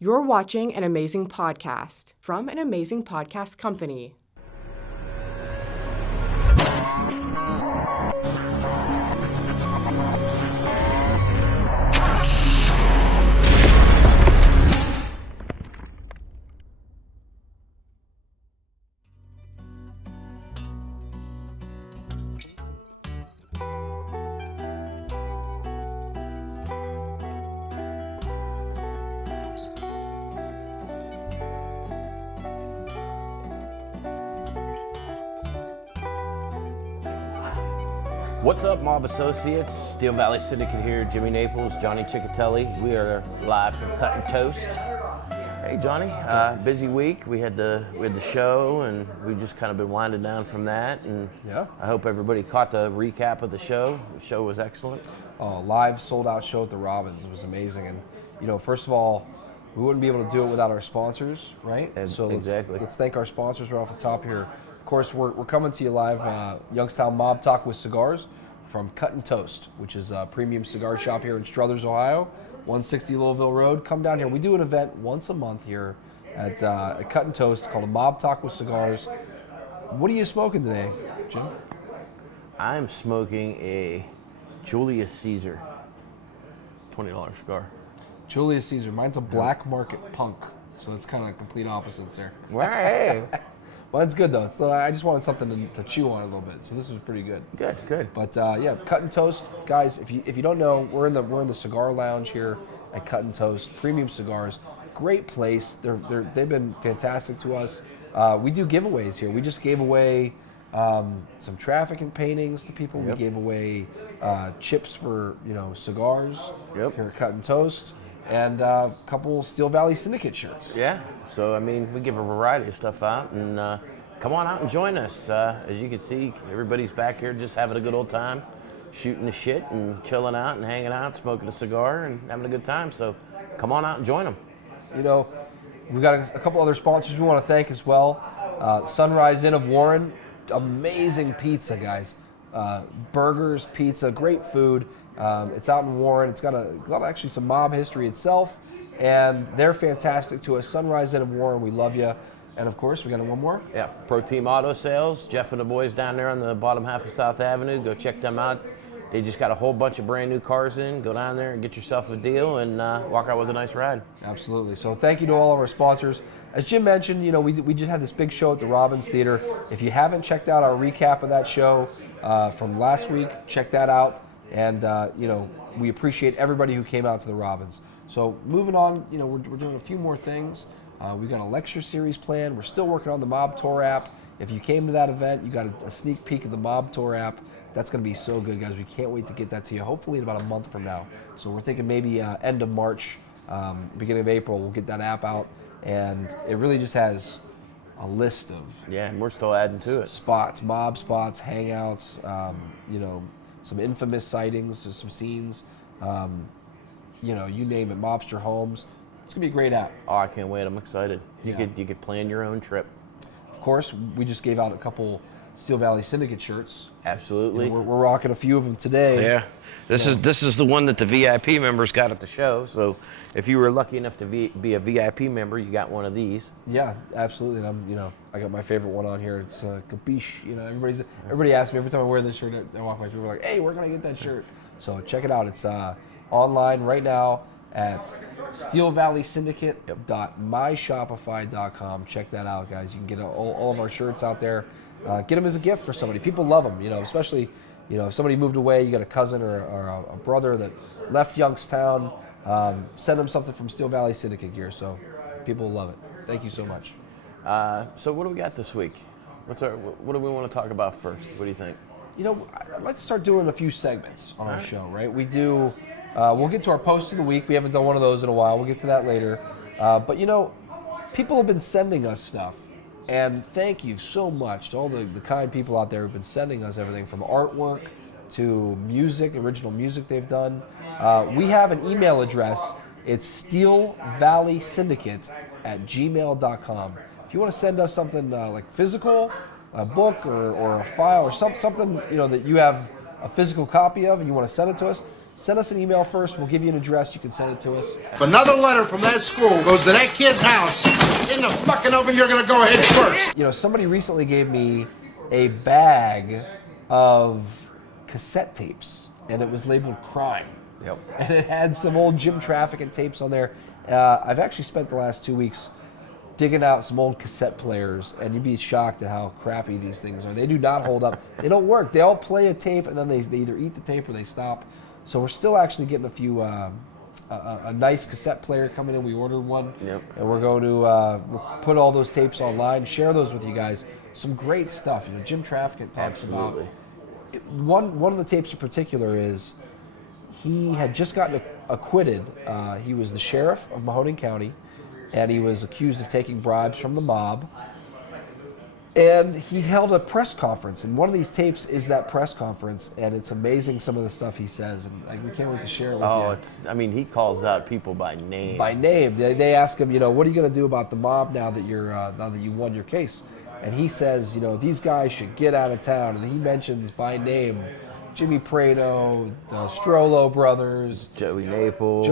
You're watching an amazing podcast from an amazing podcast company. What's up, Mob Associates? Steel Valley Syndicate here, Jimmy Naples, Johnny Chechitelli. We are live from Cut and Toast. Hey, Johnny, busy week. We had the show, and we've just kind of been winding down from that. And Yeah. I hope everybody caught the recap of the show. The show was excellent. Live sold-out show at the Robins. It was amazing. And, first of all, we wouldn't be able to do it without our sponsors, right? So let's thank our sponsors right off the top here. Of course, we're coming to you live, Youngstown Mob Talk with Cigars from Cut and Toast, which is a premium cigar shop here in Struthers, Ohio, 160 Louisville Road. Come down here. We do an event once a month here at Cut and Toast called a Mob Talk with Cigars. What are you smoking today, Jim? I'm smoking a Julius Caesar $20 cigar. Julius Caesar. Mine's a Black Market Punk, so it's kind of complete opposites there. Hey. Mine's good though. I just wanted something to chew on a little bit, so this was pretty good. Good. But yeah, Cut and Toast, guys. If you don't know, we're in the cigar lounge here at Cut and Toast. Premium cigars, great place. They've been fantastic to us. We do giveaways here. We just gave away some trafficking paintings to people. Yep. We gave away chips for cigars Yep. here at Cut and Toast. And a couple Steel Valley Syndicate shirts. Yeah, so I mean, we give a variety of stuff out, and come on out and join us. As you can see, everybody's back here just having a good old time, shooting the shit and chilling out and hanging out, smoking a cigar and having a good time. So come on out and join them. We've got a couple other sponsors we want to thank as well. Sunrise Inn of Warren, amazing pizza, guys. Burgers, pizza, great food. It's out in Warren. It's got actually some mob history itself, and they're fantastic to us. Sunrise Inn of Warren, we love you. And of course, we got one more. Yeah, Pro Team Auto Sales. Jeff and the boys down there on the bottom half of South Avenue. Go check them out. They just got a whole bunch of brand new cars in. Go down there and get yourself a deal and walk out with a nice ride. Absolutely. So thank you to all of our sponsors. As Jim mentioned, we just had this big show at the Robins Theater. If you haven't checked out our recap of that show from last week, check that out. And, we appreciate everybody who came out to the Robins. So moving on, we're doing a few more things. We've got a lecture series planned. We're still working on the Mob Tour app. If you came to that event, you got a sneak peek of the Mob Tour app. That's going to be so good, guys. We can't wait to get that to you, hopefully in about a month from now. So we're thinking maybe end of March, beginning of April, we'll get that app out. And it really just has a list of and we're still adding to it. Spots, mob spots, hangouts, some infamous sightings, some scenes, you name it, mobster homes. It's gonna be a great app. Oh, I can't wait! I'm excited. You could plan your own trip. Of course, we just gave out a couple Steel Valley Syndicate shirts. Absolutely. We're rocking a few of them today. Yeah, this is the one that the VIP members got at the show. So if you were lucky enough to be a VIP member, you got one of these. Yeah, absolutely. And I got my favorite one on here. It's Capiche. Everybody asks me every time I wear this shirt. I walk by people like, "Hey, where can I get that shirt?" So check it out. It's online right now at steelvalleysyndicate.myshopify.com. Check that out, guys. You can get all of our shirts out there. Get them as a gift for somebody. People love them, especially, if somebody moved away, you got a cousin or a brother that left Youngstown, send them something from Steel Valley Syndicate gear. So people love it. Thank you so much. So what do we got this week? What do we want to talk about first? What do you think? I'd like to start doing a few segments on our show, right? We do, we'll get to our post of the week. We haven't done one of those in a while. We'll get to that later. But people have been sending us stuff. And thank you so much to all the kind people out there who've been sending us everything from artwork to music, original music they've done. We have an email address. It's steelvalleysyndicate@gmail.com. If you want to send us something like physical, a book or a file or something that you have a physical copy of and you want to send it to us, send us an email first. We'll give you an address. You can send it to us. If another letter from that school goes to that kid's house, in the fucking oven, you're going to go ahead first. You know, somebody recently gave me a bag of cassette tapes, and it was labeled crime. Yep. And it had some old Jim Trafficking tapes on there. I've actually spent the last 2 weeks digging out some old cassette players, and you'd be shocked at how crappy these things are. They do not hold up. They don't work. They all play a tape, and then they either eat the tape or they stop. So we're still actually getting a few, a nice cassette player coming in. We ordered one, and we're going to put all those tapes online, share those with you guys. Some great stuff. You know, Jim Trafficking talks about. One of the tapes in particular is he had just gotten acquitted. He was the sheriff of Mahoning County, and he was accused of taking bribes from the mob. And he held a press conference, and one of these tapes is that press conference, and it's amazing some of the stuff he says, and we can't wait to share it with you. I mean, he calls out people by name. By name. They ask him, you know, what are you going to do about the mob now that you won your case? And he says, you know, these guys should get out of town, and he mentions by name Jimmy Prado, the Strollo brothers, Joey Naples,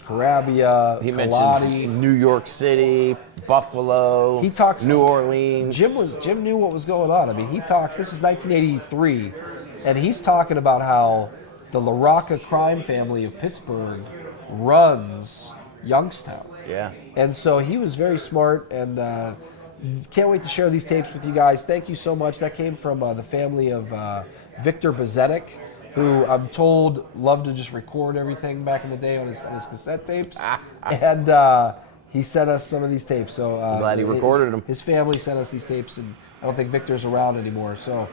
Carabia, he Colati. mentions New York City, Buffalo, he talks New Orleans. Jim knew what was going on. I mean, he talks. This is 1983, and he's talking about how the LaRocca crime family of Pittsburgh runs Youngstown. Yeah. And so he was very smart, and can't wait to share these tapes with you guys. Thank you so much. That came from the family of Victor Bezetic, who I'm told loved to just record everything back in the day on his cassette tapes. And he sent us some of these tapes. So I'm glad he recorded them. His family sent us these tapes, and I don't think Victor's around anymore. So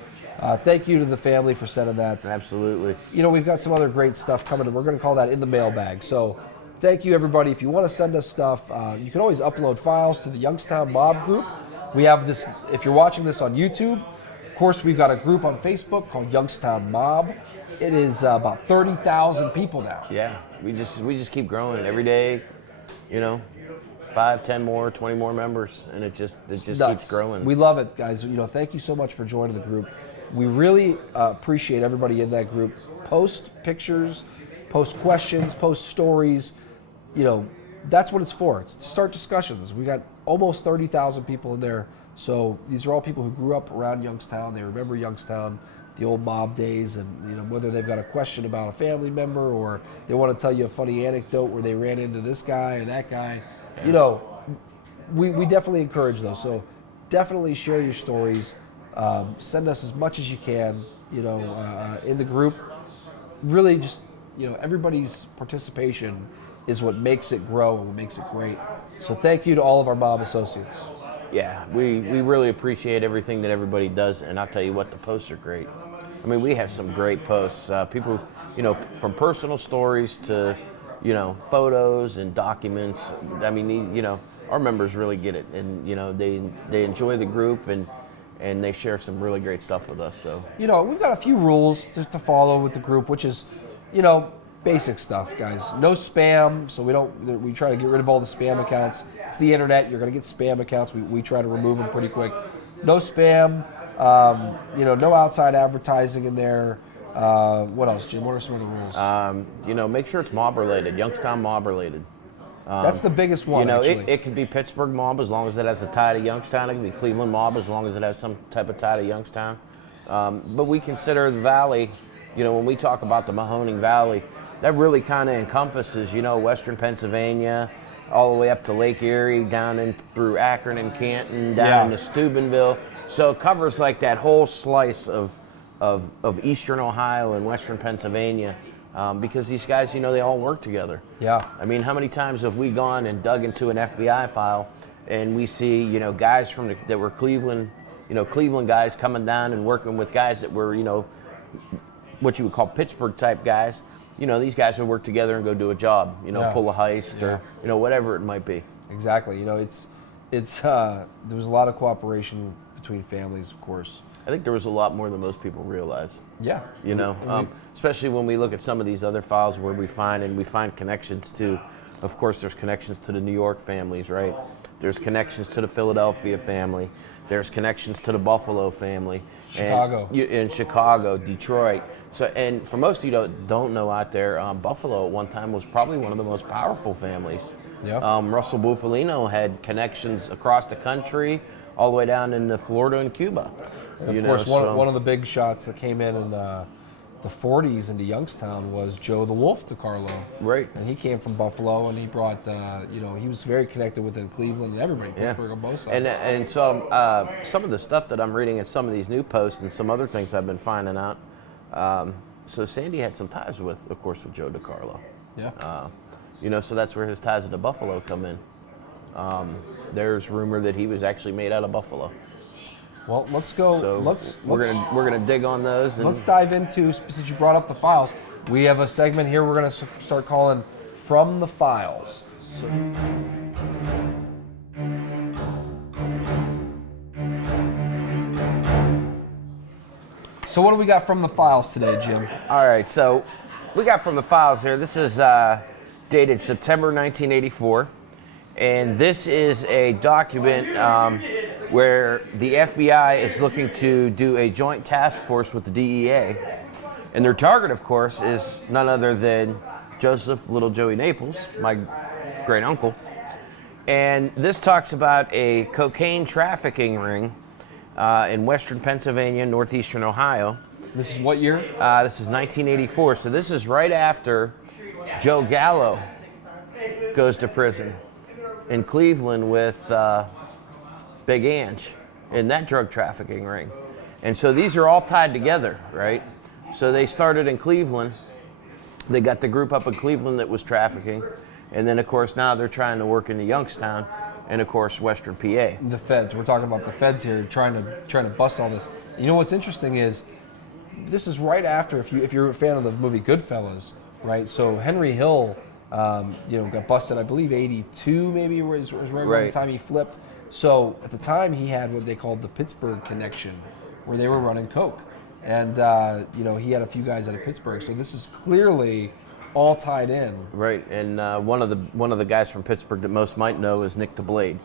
thank you to the family for sending that. Absolutely. You know, we've got some other great stuff coming, and we're going to call that in the mailbag. So thank you, everybody. If you want to send us stuff, you can always upload files to the Youngstown Mob group. We have this, if you're watching this on YouTube, of course, we've got a group on Facebook called Youngstown Mob. It is about 30,000 people now. Yeah, we just keep growing every day. You know, 5, 10 more, 20 more members, and it just keeps growing. We love it, guys. You know, thank you so much for joining the group. We really appreciate everybody in that group. Post pictures, post questions, post stories. You know, that's what it's for. It's to start discussions. We got almost 30,000 people in there. So these are all people who grew up around Youngstown. They remember Youngstown, the old mob days, and you know, whether they've got a question about a family member or they want to tell you a funny anecdote where they ran into this guy or that guy. You know, we definitely encourage those. So definitely share your stories. Send us as much as you can, you know, in the group. Really just, you know, everybody's participation is what makes it grow and what makes it great. So thank you to all of our mob associates. Yeah, we really appreciate everything that everybody does, and I'll tell you what, the posts are great. I mean, we have some great posts. People, you know, from personal stories to, you know, photos and documents. I mean, you know, our members really get it, and you know, they enjoy the group, and they share some really great stuff with us. So, you know, we've got a few rules to follow with the group, which is, you know, basic stuff, guys. No spam, so we try to get rid of all the spam accounts. It's the internet, you're going to get spam accounts. We try to remove them pretty quick. No spam, you know, no outside advertising in there. What else, Jim? What are some of the rules? you know, make sure it's mob related, Youngstown mob related. That's the biggest one, you know, actually. it could be Pittsburgh mob as long as it has a tie to Youngstown. It can be Cleveland mob as long as it has some type of tie to Youngstown. But we consider the Valley, you know, when we talk about the Mahoning Valley, that really kind of encompasses, you know, Western Pennsylvania, all the way up to Lake Erie, down in through Akron and Canton, down into Steubenville. So it covers like that whole slice of Eastern Ohio and Western Pennsylvania, because these guys, you know, they all work together. Yeah. I mean, how many times have we gone and dug into an FBI file and we see, you know, guys that were Cleveland, you know, Cleveland guys coming down and working with guys that were, you know, what you would call Pittsburgh type guys. You know, these guys would work together and go do a job, you know, pull a heist or, you know, whatever it might be. Exactly. You know, it's there was a lot of cooperation between families, of course. I think there was a lot more than most people realize. Yeah. You know, especially when we look at some of these other files where we find connections to Of course, there's connections to the New York families, right? There's connections to the Philadelphia family. There's connections to the Buffalo family. Chicago. In Chicago, Detroit. So, and for most of you that don't know out there, Buffalo at one time was probably one of the most powerful families. Yeah. Russell Bufalino had connections across the country, all the way down into Florida and Cuba. And of course, one of the big shots that came in the 40s into Youngstown was Joe the Wolf DiCarlo. Right. And he came from Buffalo, and he brought, he was very connected within Cleveland and everybody, Pittsburgh on both sides. And so some of the stuff that I'm reading in some of these new posts and some other things I've been finding out, so Sandy had some ties with Joe DiCarlo. Yeah. So that's where his ties to Buffalo come in. There's rumor that he was actually made out of Buffalo. Well, let's go. So we're gonna dig on those. And let's dive into, since you brought up the files, we have a segment here we're gonna start calling From the Files. So what do we got from the files today, Jim? All right, so we got from the files here. This is dated September 1984, and this is a document where the FBI is looking to do a joint task force with the DEA. And their target, of course, is none other than Joseph Little Joey Naples, my great uncle. And this talks about a cocaine trafficking ring in western Pennsylvania, northeastern Ohio. This is what year? This is 1984, so this is right after Joe Gallo goes to prison in Cleveland with Big Ange in that drug trafficking ring. And so these are all tied together, right? So they started in Cleveland. They got the group up in Cleveland that was trafficking. And then, of course, now they're trying to work into Youngstown and, of course, western PA. The feds. We're talking about the feds here trying to bust all this. You know what's interesting is this is right after, if you're a fan of the movie Goodfellas, right? So Henry Hill, got busted, I believe, 82 maybe was right around the time he flipped. So at the time he had what they called the Pittsburgh connection, where they were running coke, and he had a few guys out of Pittsburgh. So this is clearly all tied in. Right, and one of the guys from Pittsburgh that most might know is Nick the Blade.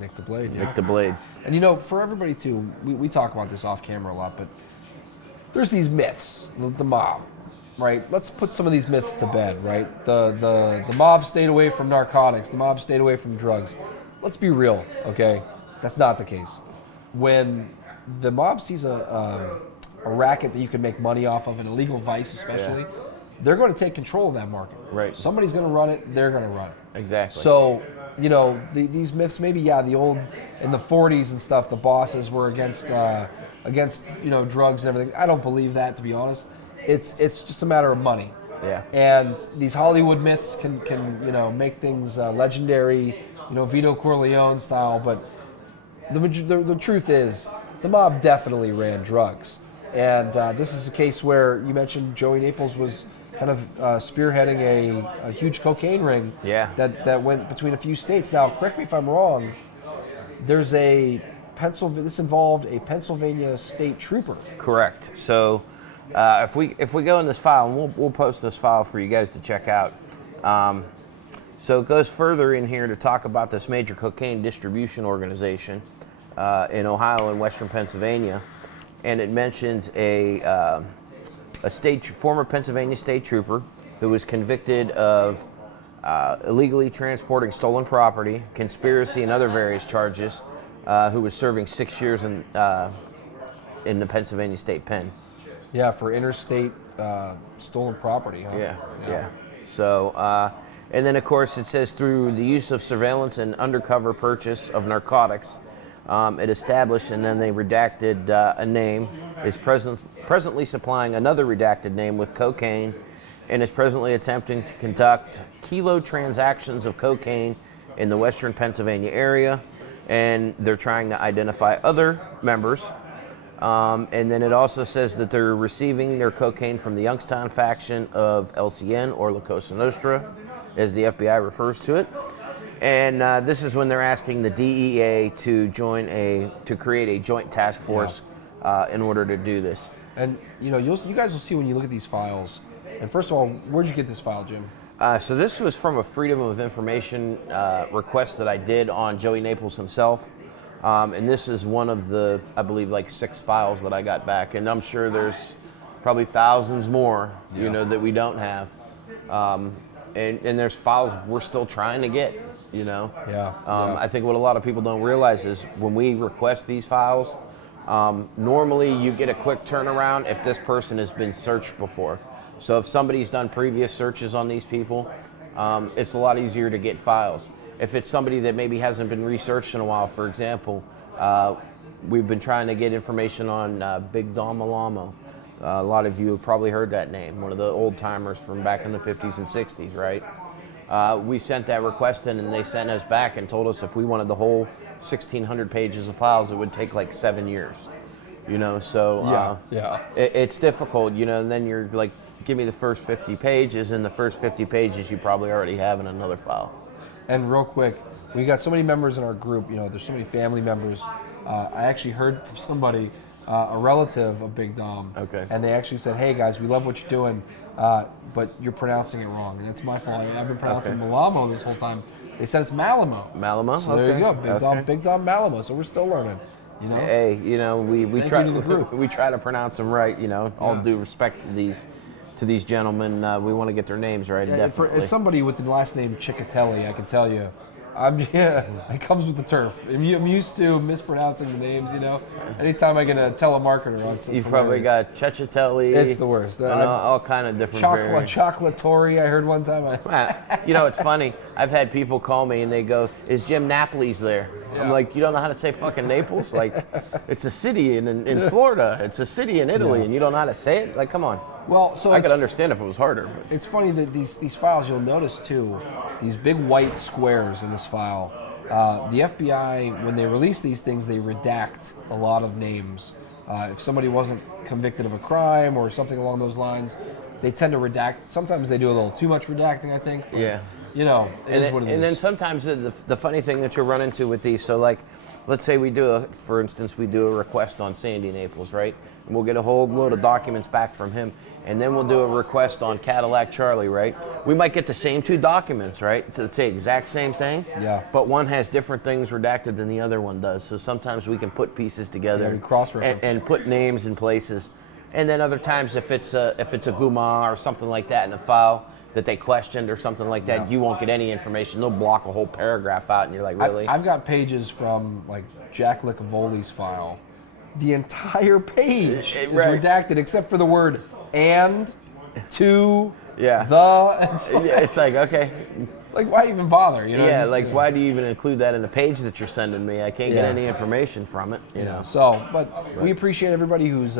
Nick the Blade. Yeah. Nick the Blade. And for everybody too, we talk about this off camera a lot, but there's these myths, the mob. Right, let's put some of these myths to bed, right? The mob stayed away from narcotics, the mob stayed away from drugs. Let's be real, okay? That's not the case. When the mob sees a racket that you can make money off of, an illegal vice especially, they're going to take control of that market. Right. Somebody's going to run it, they're going to run it. Exactly. So, these myths, maybe, the old, in the 40s and stuff, the bosses were against drugs and everything. I don't believe that, to be honest. It's just a matter of money. Yeah. And these Hollywood myths can make things legendary, Vito Corleone style. But the truth is, the mob definitely ran drugs. And this is a case where you mentioned Joey Naples was kind of spearheading a huge cocaine ring. Yeah. That went between a few states. Now, correct me if I'm wrong. This involved a Pennsylvania state trooper. Correct. So. If we go in this file, and we'll post this file for you guys to check out. So it goes further in here to talk about this major cocaine distribution organization in Ohio and western Pennsylvania, and it mentions a former Pennsylvania state trooper who was convicted of illegally transporting stolen property, conspiracy, and other various charges, who was serving 6 years in the Pennsylvania State Pen. Yeah, for interstate stolen property. Huh? Yeah. So, and then of course it says through the use of surveillance and undercover purchase of narcotics, it established, and then they redacted a name, is presently supplying another redacted name with cocaine, and is presently attempting to conduct kilo transactions of cocaine in the western Pennsylvania area, and they're trying to identify other members. And then it also says that they're receiving their cocaine from the Youngstown faction of LCN, or La Cosa Nostra, as the FBI refers to it. And this is when they're asking the DEA to create a joint task force in order to do this. And you guys will see when you look at these files. And first of all, where'd you get this file, Jim? So this was from a Freedom of Information request that I did on Joey Naples himself. And this is one of the, I believe, like 6 files that I got back. And I'm sure there's probably thousands more, you know, that we don't have. And there's files we're still trying to get, you know. I think what a lot of people don't realize is when we request these files, normally you get a quick turnaround if this person has been searched before. So if somebody's done previous searches on these people, it's a lot easier to get files. If it's somebody that maybe hasn't been researched in a while, for example, we've been trying to get information on Big Dom Alamo. A lot of you have probably heard that name, one of the old timers from back in the 50s and 60s, right? We sent that request in and they sent us back and told us if we wanted the whole 1,600 pages of files, it would take like 7 years, you know, so it's difficult, you know, and then you're like, give me the first 50 pages, and the first 50 pages you probably already have in another file. And real quick, we got so many members in our group, you know, there's so many family members. I actually heard from somebody, a relative of Big Dom, and they actually said, hey guys, we love what you're doing, but you're pronouncing it wrong, and that's my fault. I've been pronouncing Malamo this whole time. They said it's Malamo. Malamo? So there you go, Big Dom Malamo, so we're still learning. You know? Hey, you know, we try to pronounce them right, you know, all due respect to these gentlemen. We want to get their names right, definitely. As somebody with the last name Chechitelli, I can tell you, it comes with the turf. I'm used to mispronouncing the names, you know. Anytime I get a telemarketer on something. You've probably got Chechitelli. It's the worst. And all kind of different variants. Chocolatory, I heard one time. You know, it's funny. I've had people call me and they go, is Jim Naples there? Yeah. I'm like, you don't know how to say fucking Naples? Like, it's a city in Florida. It's a city in Italy, and you don't know how to say it? Like, come on. Well, so I could understand if it was harder. But. It's funny that these files, you'll notice too, these big white squares in this file. The FBI, when they release these things, they redact a lot of names. If somebody wasn't convicted of a crime or something along those lines, they tend to redact. Sometimes they do a little too much redacting, I think. Yeah. You know, it is what it is. And then sometimes the funny thing that you'll run into with these, so like, let's say for instance, we do a request on Sandy Naples, right? And we'll get a whole load of documents back from him. And then we'll do a request on Cadillac Charlie, right? We might get the same 2 documents, right? So it's the exact same thing. Yeah. But one has different things redacted than the other one does. So sometimes we can put pieces together and put names in places. And then other times, if it's a guma or something like that in the file that they questioned or something like that, you won't get any information. They'll block a whole paragraph out, and you're like, really? I've got pages from like Jack Licavoli's file. The entire page is redacted except for the word and, to, the. And so it's like, okay. Like, why even bother? You know? Yeah, why do you even include that in the page that you're sending me? I can't get any information from it, you know. So, but we appreciate everybody who's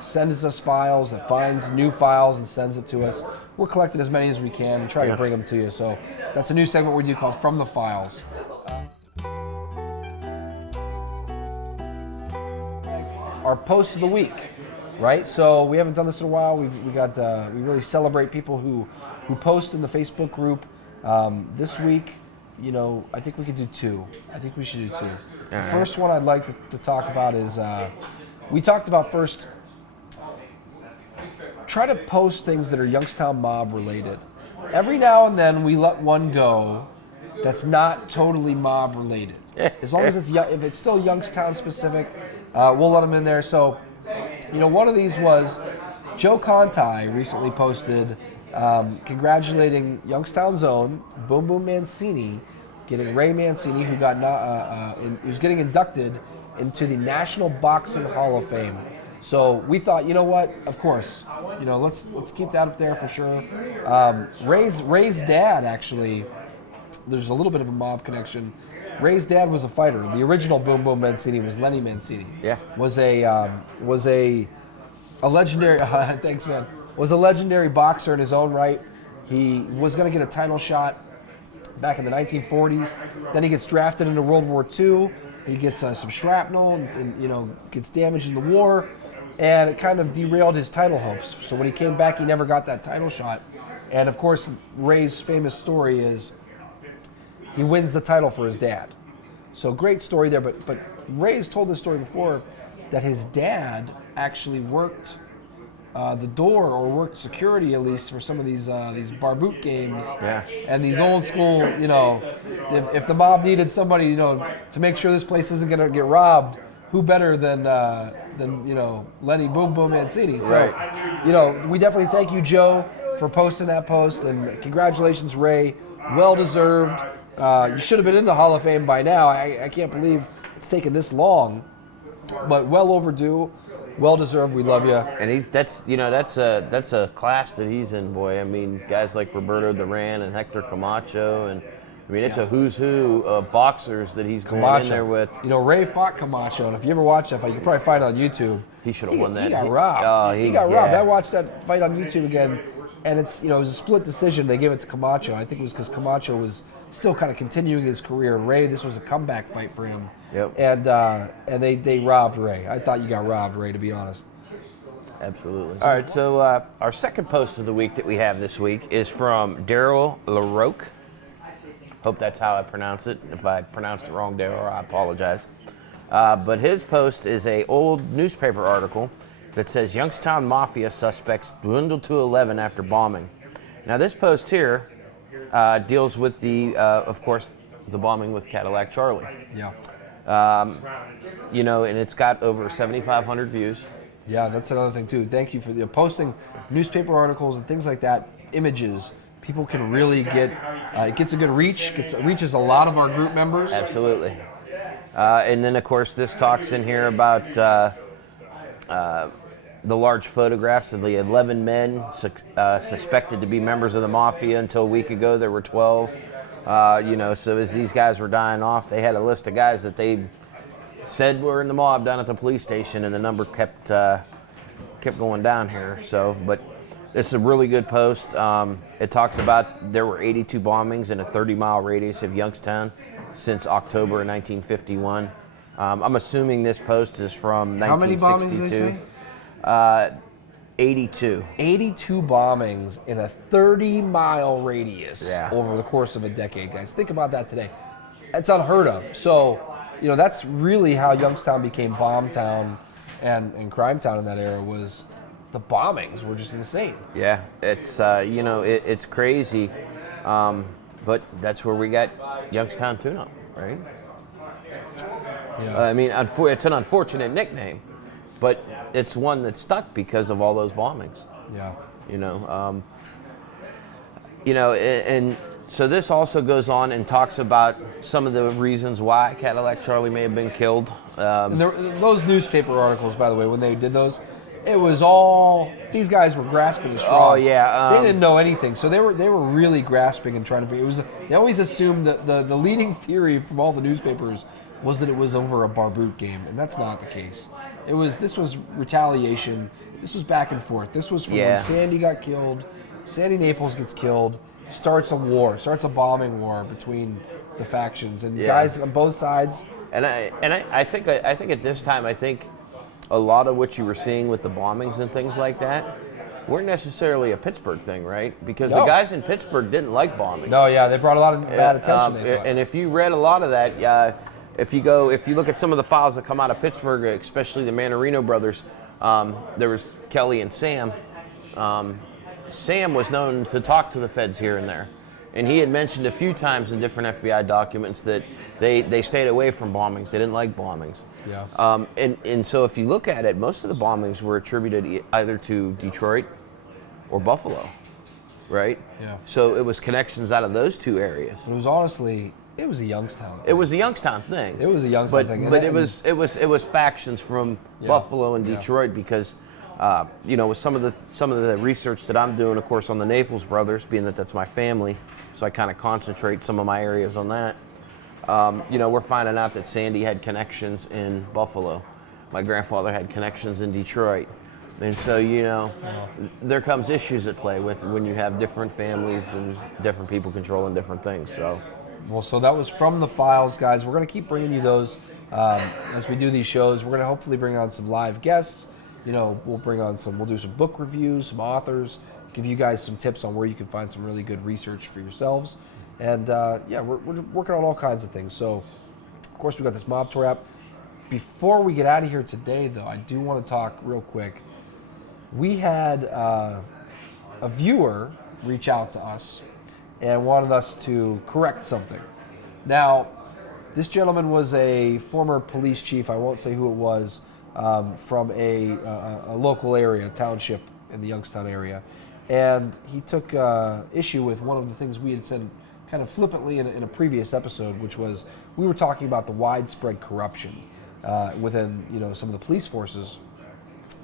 sends us files, that finds new files and sends it to us. We're collecting as many as we can and try to bring them to you. So that's a new segment we do called From the Files. Our post of the week, right? So we haven't done this in a while. We really celebrate people who post in the Facebook group. This week, you know, I think we could do 2. I think we should do 2. The first one I'd like to talk about is we talked about first. Try to post things that are Youngstown Mob related. Every now and then we let one go that's not totally mob related. As long as if it's still Youngstown specific, we'll let them in there. So, you know, one of these was Joe Conti recently posted congratulating Youngstown's own Boom Boom Mancini, getting Ray Mancini, who got who's getting inducted into the National Boxing Hall of Fame. So we thought, you know what? Of course, you know, let's keep that up there for sure. Ray's dad actually, there's a little bit of a mob connection. Ray's dad was a fighter. The original Boom Boom Mancini was Lenny Mancini. Yeah. Was a legendary. Thanks, man. Was a legendary boxer in his own right. He was going to get a title shot back in the 1940s. Then he gets drafted into World War II. He gets some shrapnel and you know, gets damaged in the war. And it kind of derailed his title hopes. So when he came back, he never got that title shot. And of course, Ray's famous story is he wins the title for his dad. So great story there. But Ray's told this story before that his dad actually worked the door or worked security at least for some of these barboot games. Yeah. And these old school, if the mob needed somebody, to make sure this place isn't going to get robbed, who better than Lenny Boom Boom Mancini? So, Right. We definitely thank you, Joe, for posting that post, and congratulations, Ray. Well deserved. You should have been in the Hall of Fame by now. I can't believe it's taken this long, but well overdue. Well deserved. We love you. And that's a class that he's in, boy. I mean, guys like Roberto Duran and Hector Camacho, and I mean, it's a who's who of boxers that he's going in there with. Ray fought Camacho, and if you ever watch that fight, you can probably find it on YouTube. He should have won that. He got robbed. Oh, he got robbed. I watched that fight on YouTube again, and it's it was a split decision. They gave it to Camacho. I think it was because Camacho was still kind of continuing his career. Ray, this was a comeback fight for him. Yep. And they robbed Ray. I thought you got robbed, Ray, to be honest. Absolutely. All right, so our second post of the week that we have this week is from Daryl LaRoque. Hope that's how I pronounce it. If I pronounced it wrong, Daryl, I apologize. But his post is a old newspaper article that says Youngstown Mafia suspects dwindled to 11 after bombing. Now this post here deals with of course, the bombing with Cadillac Charlie. Yeah. And it's got over 7,500 views. Yeah, that's another thing too. Thank you for posting newspaper articles and things like that, images. People can really get, it gets a good reach, reaches a lot of our group members. Absolutely. And then, of course, this talks in here about the large photographs of the 11 men suspected to be members of the mafia. Until a week ago, there were 12. So as these guys were dying off, they had a list of guys that they said were in the mob down at the police station, and the number kept going down here. So, but this is a really good post. It talks about there were 82 bombings in a 30-mile radius of Youngstown since October of 1951. I'm assuming this post is from 1962. How many bombings did they say? 82. 82 bombings in a 30-mile radius Yeah. over the course of a decade, guys. Think about that today. It's unheard of. So, that's really how Youngstown became bomb town and crime town in that era. Was the bombings were just insane. Yeah, it's it's crazy, but that's where we got Youngstown Tune-Up, right? Yeah. I mean, it's an unfortunate nickname, but it's one that stuck because of all those bombings. Yeah. And so this also goes on and talks about some of the reasons why Cadillac Charlie may have been killed. And those newspaper articles, by the way, when they did those, it was all these guys were grasping at straws. Oh yeah, they didn't know anything, so they were really grasping and trying to figure. They always assumed that the leading theory from all the newspapers was that it was over a barboot game, and that's not the case. This was retaliation. This was back and forth. This was from when Sandy got killed. Sandy Naples gets killed. Starts a bombing war between the factions and guys on both sides. And I think at this time, I think a lot of what you were seeing with the bombings and things like that weren't necessarily a Pittsburgh thing, right? Because the guys in Pittsburgh didn't like bombings. No, yeah, they brought a lot of bad attention. And if you read a lot of that, if you look at some of the files that come out of Pittsburgh, especially the Manarino brothers, there was Kelly and Sam. Sam was known to talk to the feds here and there. And he had mentioned a few times in different FBI documents that they stayed away from bombings. They didn't like bombings. Yeah. And so if you look at it, most of the bombings were attributed either to Detroit or Buffalo, right? Yeah. So it was connections out of those two areas. It was honestly, it was a Youngstown thing. It was a Youngstown thing. It was a Youngstown thing. But it was factions from Buffalo and Detroit because with some of the research that I'm doing, of course, on the Naples brothers, being that that's my family, so I kind of concentrate some of my areas on that. We're finding out that Sandy had connections in Buffalo. My grandfather had connections in Detroit. And so, there comes issues at play with when you have different families and different people controlling different things. So that was from the files, guys. We're going to keep bringing you those as we do these shows. We're going to hopefully bring on some live guests. We'll do some book reviews, some authors, give you guys some tips on where you can find some really good research for yourselves. And we're working on all kinds of things. So, of course, we got this Mob Tour app. Before we get out of here today, though, I do want to talk real quick. we had a viewer reach out to us and wanted us to correct something. Now, this gentleman was a former police chief, I won't say who it was, from a local area, township in the Youngstown area. And he took issue with one of the things we had said kind of flippantly in a previous episode, which was we were talking about the widespread corruption within some of the police forces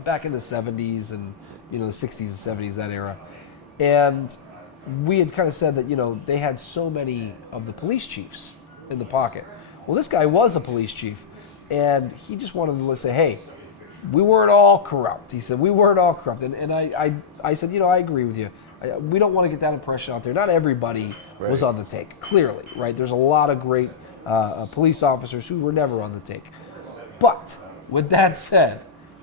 back in the 70s and the 60s and 70s, that era. And we had kind of said that they had so many of the police chiefs in the pocket. Well, this guy was a police chief, and he just wanted to say, hey, we weren't all corrupt. He said, we weren't all corrupt. And I said, I agree with you. We don't want to get that impression out there. Not everybody was on the take, clearly, right? There's a lot of great police officers who were never on the take. But with that said,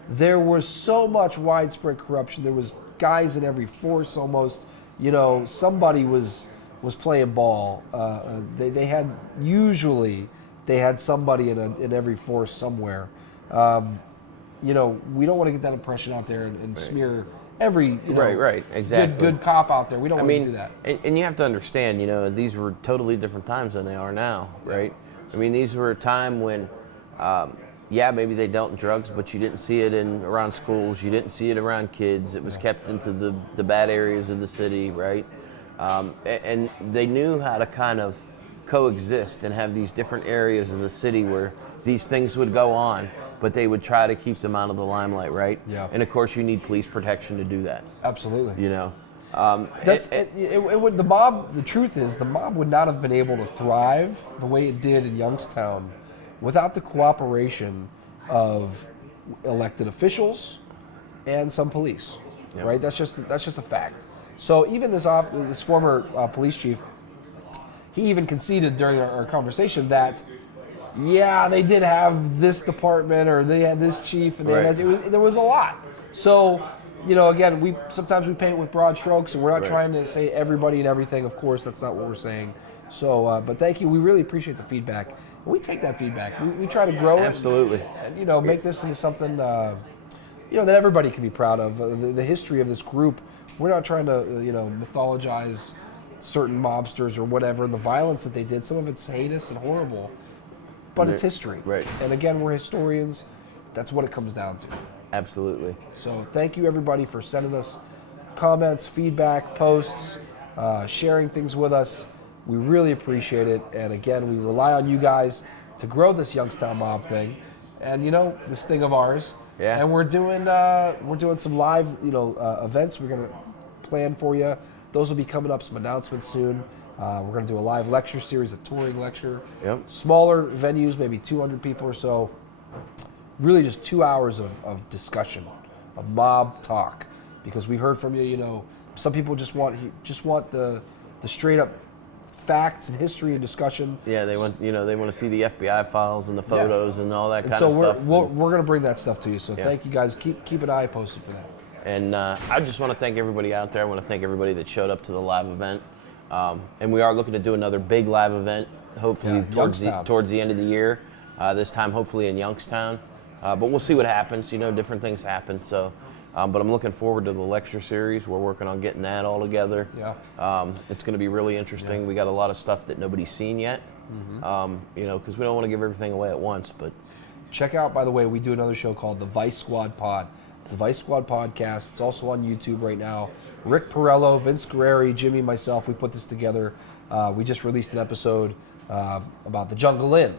there was so much widespread corruption. There was guys in every force almost. Somebody was playing ball. They had somebody in every force somewhere. We don't want to get that impression out there and smear every exactly good cop out there. We don't want to do that. And you have to understand, these were totally different times than they are now, right? I mean, these were a time when, maybe they dealt in drugs, but you didn't see it around schools. You didn't see it around kids. It was kept into the bad areas of the city, right? And they knew how to kind of coexist and have these different areas of the city where these things would go on, but they would try to keep them out of the limelight, right? Yeah. And of course, you need police protection to do that. Absolutely. The mob. The truth is, the mob would not have been able to thrive the way it did in Youngstown without the cooperation of elected officials and some police. Yeah. Right? That's just a fact. So even this former police chief, he even conceded during our conversation that, they did have this department or they had this chief, and there was a lot. So, again, sometimes we paint with broad strokes, and we're not trying to say everybody and everything. Of course, that's not what we're saying. So, but thank you. We really appreciate the feedback. We take that feedback. We try to grow it. Absolutely. And, make this into something, that everybody can be proud of. The history of this group, we're not trying to, mythologize certain mobsters or whatever, and the violence that they did. Some of it's heinous and horrible, but it's history. Right. And again, we're historians. That's what it comes down to. Absolutely. So thank you, everybody, for sending us comments, feedback, posts, sharing things with us. We really appreciate it. And again, we rely on you guys to grow this Youngstown Mob thing, and this thing of ours. Yeah. And we're doing some live events. We're gonna plan for you. Those will be coming up. Some announcements soon. We're going to do a live lecture series, a touring lecture. Yep. Smaller venues, maybe 200 people or so. Really just 2 hours of discussion, of mob talk. Because we heard from you, some people just want the straight up facts and history and discussion. Yeah, they want to see the FBI files and the photos and all that kind of stuff. So we're going to bring that stuff to you. So thank you guys. Keep an eye posted for that. And I just want to thank everybody out there. I want to thank everybody that showed up to the live event. And we are looking to do another big live event, hopefully towards the end of the year. This time, hopefully in Youngstown. But we'll see what happens. Different things happen. So, but I'm looking forward to the lecture series. We're working on getting that all together. Yeah. It's going to be really interesting. Yeah. We got a lot of stuff that nobody's seen yet. Because we don't want to give everything away at once. But check out, by the way, we do another show called the Vice Squad Pod. It's the Vice Squad Podcast. It's also on YouTube right now. Rick Perello, Vince Guerreri, Jimmy, myself, we put this together. We just released an episode about the Jungle Inn.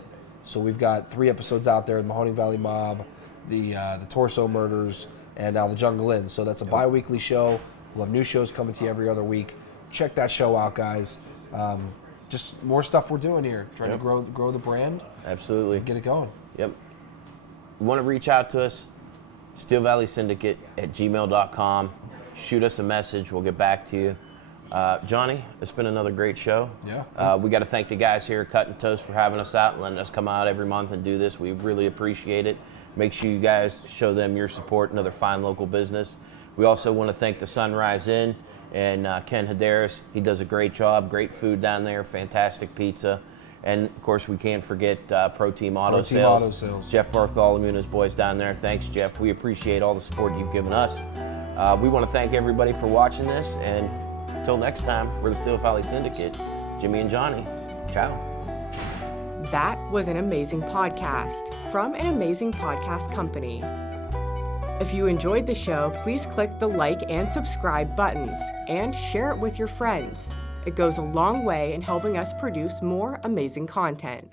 So we've got 3 episodes out there, the Mahoning Valley Mob, the Torso Murders, and now the Jungle Inn. So that's a bi-weekly show. We'll have new shows coming to you every other week. Check that show out, guys. Just more stuff we're doing here, trying to grow the brand. Absolutely. Get it going. Yep. You want to reach out to us? Steel Valley Syndicate at gmail.com. Shoot us a message. We'll get back to you. Johnny, it's been another great show. Yeah. We got to thank the guys here at Cut and Toast for having us out and letting us come out every month and do this. We really appreciate it. Make sure you guys show them your support, another fine local business. We also want to thank the Sunrise Inn and Ken Hadaris. He does a great job, great food down there, fantastic pizza. And, of course, we can't forget Pro Team Auto Sales. Auto Sales. Jeff Bartholomew and his boys down there. Thanks, Jeff. We appreciate all the support you've given us. We want to thank everybody for watching this, and until next time, we're the Steel Valley Syndicate, Jimmy and Johnny. Ciao. That was an amazing podcast from an amazing podcast company. If you enjoyed the show, please click the like and subscribe buttons and share it with your friends. It goes a long way in helping us produce more amazing content.